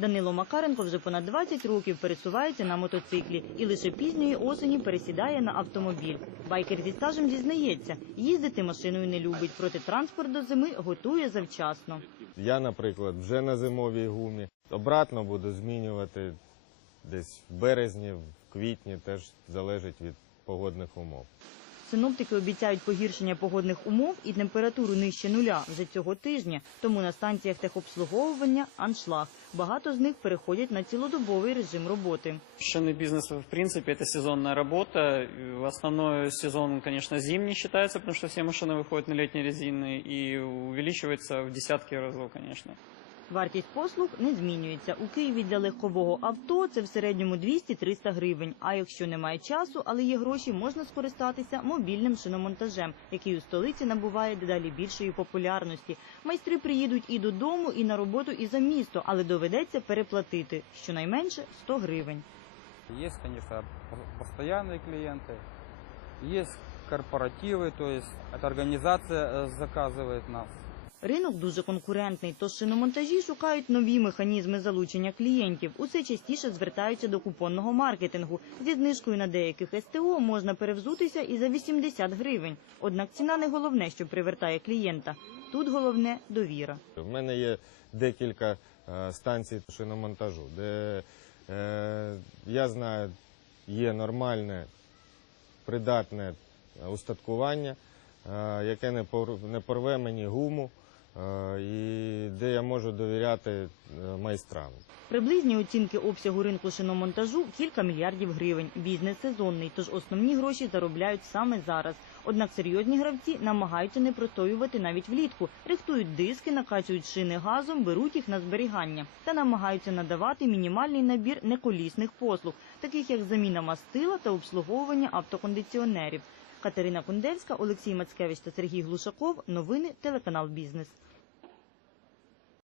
Данило Макаренко вже понад 20 років пересувається на мотоциклі і лише пізньої осені пересідає на автомобіль. Байкер зі стажем зізнається, їздити машиною не любить, проте транспорт до зими готує завчасно. Я, наприклад, вже на зимовій гумі. Обратно буду змінювати десь в березні, в квітні, теж залежить від погодних умов. Синоптики обіцяють погіршення погодних умов і температуру нижче нуля вже цього тижня. Тому на станціях техобслуговування аншлаг. Багато з них переходять на цілодобовий режим роботи. Шинный бизнес, в принципе, это сезонная работа. И Основной сезон, конечно, зимний считается, потому что все машины выходят на летние резины и увеличивается в десятки разов, конечно. Вартість послуг не змінюється. У Києві для легкового авто це в середньому 200-300 гривень. А якщо немає часу, але є гроші, можна скористатися мобільним шиномонтажем, який у столиці набуває дедалі більшої популярності. Майстри приїдуть і додому, і на роботу, і за місто, але доведеться переплатити щонайменше 100 гривень. Есть, конечно, по- постоянные клиенты, есть корпоративы, то есть эта организация э, заказывает нас. Ринок дуже конкурентний, тож шиномонтажі шукають нові механізми залучення клієнтів. Усе частіше звертаються до купонного маркетингу. Зі знижкою на деяких СТО можна перевзутися і за 80 гривень. Однак ціна не головне, що привертає клієнта. Тут головне довіра. В мене є декілька е, станцій шиномонтажу, де е, я знаю, є нормальне, придатне устаткування, е, яке не пор- порве мені гуму, е, і де я можу довіряти е, майстрам. Приблизні оцінки обсягу ринку шиномонтажу кілька мільярдів гривень. Бізнес сезонний, тож основні гроші заробляють саме зараз. Однак серйозні гравці намагаються не простоювати навіть влітку, рихтують диски, накачують шини газом, беруть їх на зберігання та намагаються надавати мінімальний набір неколісних послуг, таких як заміна мастила та обслуговування автокондиціонерів. Катерина Кундельська, Олексій Мацкевич та Сергій Глушаков. Новини телеканал Бізнес.